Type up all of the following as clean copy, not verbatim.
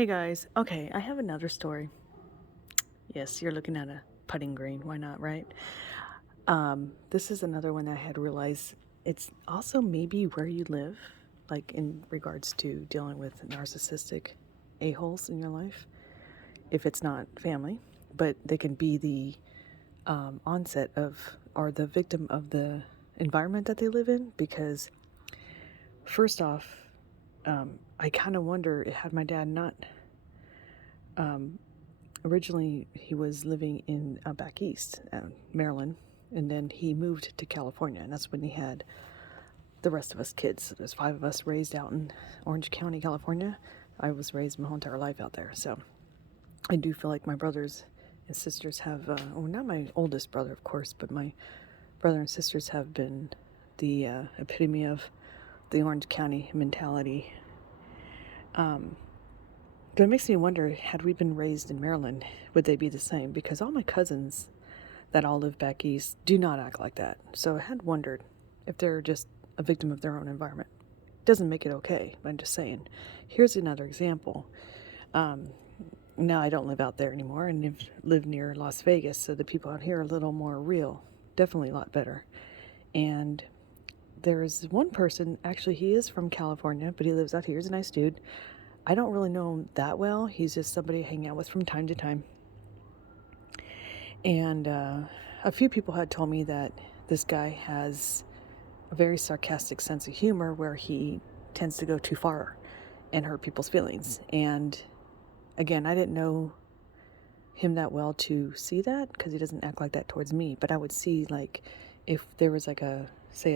Hey guys, okay, I have another story. Yes, you're looking at a putting green. Why not, right? This is another one that I had realized it's also maybe where you live, like in regards to dealing with narcissistic a-holes in your life, if it's not family, but they can be the onset of or the victim of the environment that they live in. Because, first off, I kind of wonder, had my dad not originally he was living in back east, Maryland, and then he moved to California, and that's when he had the rest of us kids. So there's five of us raised out in Orange County, California. I was raised my whole entire life out there, so I do feel like my brothers and sisters have, well, not my oldest brother, of course, but my brother and sisters have been the epitome of the Orange County mentality. But it makes me wonder, had we been raised in Maryland, would they be the same? Because all my cousins that all live back east do not act like that. So I had wondered if they're just a victim of their own environment. Doesn't make it okay, but I'm just saying. Here's another example. Now I don't live out there anymore and live near Las Vegas, so the people out here are a little more real. Definitely a lot better. And there's one person, actually he is from California, but he lives out here. He's a nice dude. I don't really know him that well. He's just somebody I hang out with from time to time. And a few people had told me that this guy has a very sarcastic sense of humor where he tends to go too far and hurt people's feelings. And again, I didn't know him that well to see that because he doesn't act like that towards me. But I would see, like, if there was like a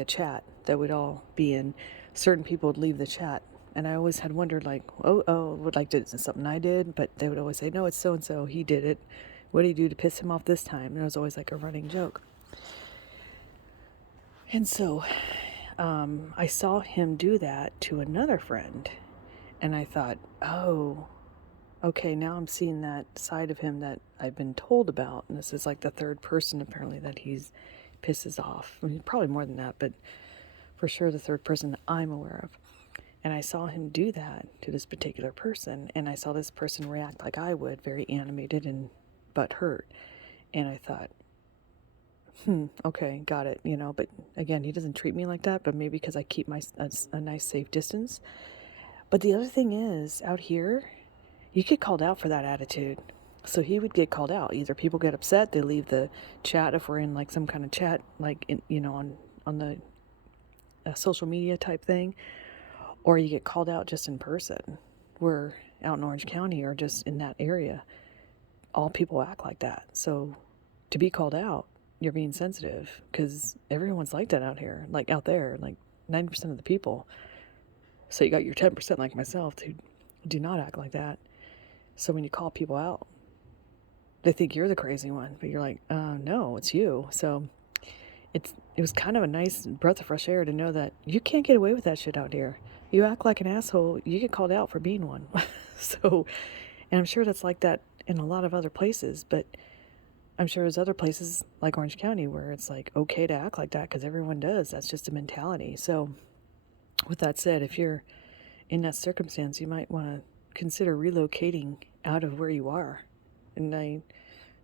chat that would all be in, certain people would leave the chat. And I always had wondered, like, would like, is it something I did? But they would always say, no, it's so-and-so. He did it. What did he do to piss him off this time? And it was always like a running joke. And so I saw him do that to another friend. And I thought, oh, okay, now I'm seeing that side of him that I've been told about. And this is like the third person, apparently, that he's pisses off. I mean, probably more than that, but for sure the third person that I'm aware of. And I saw him do that to this particular person, and I saw this person react like I would, very animated and butthurt. And I thought, okay, got it, But again, he doesn't treat me like that, but maybe because I keep a nice, safe distance. But the other thing is, out here, you get called out for that attitude. So he would get called out. Either people get upset, they leave the chat if we're in like some kind of chat, like on the social media type thing. Or you get called out just in person. We're out in Orange County or just in that area. All people act like that. So to be called out, you're being sensitive because everyone's like that out here, like out there, like 90% of the people. So you got your 10% like myself who do not act like that. So when you call people out, they think you're the crazy one, but you're like, no, it's you. So it was kind of a nice breath of fresh air to know that you can't get away with that shit out here. You act like an asshole, you get called out for being one. So, and I'm sure that's like that in a lot of other places, but I'm sure there's other places like Orange County where it's like okay to act like that because everyone does. That's just a mentality. So with that said, if you're in that circumstance, you might want to consider relocating out of where you are. And I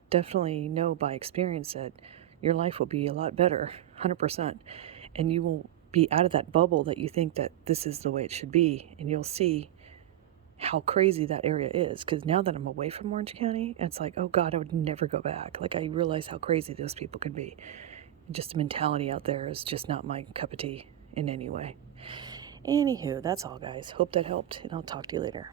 definitely know by experience that your life will be a lot better, 100%. And you will be out of that bubble that you think that this is the way it should be. And you'll see how crazy that area is. Because now that I'm away from Orange County, it's like, oh God, I would never go back. Like, I realize how crazy those people can be. Just the mentality out there is just not my cup of tea in any way. Anywho, that's all, guys. Hope that helped, and I'll talk to you later.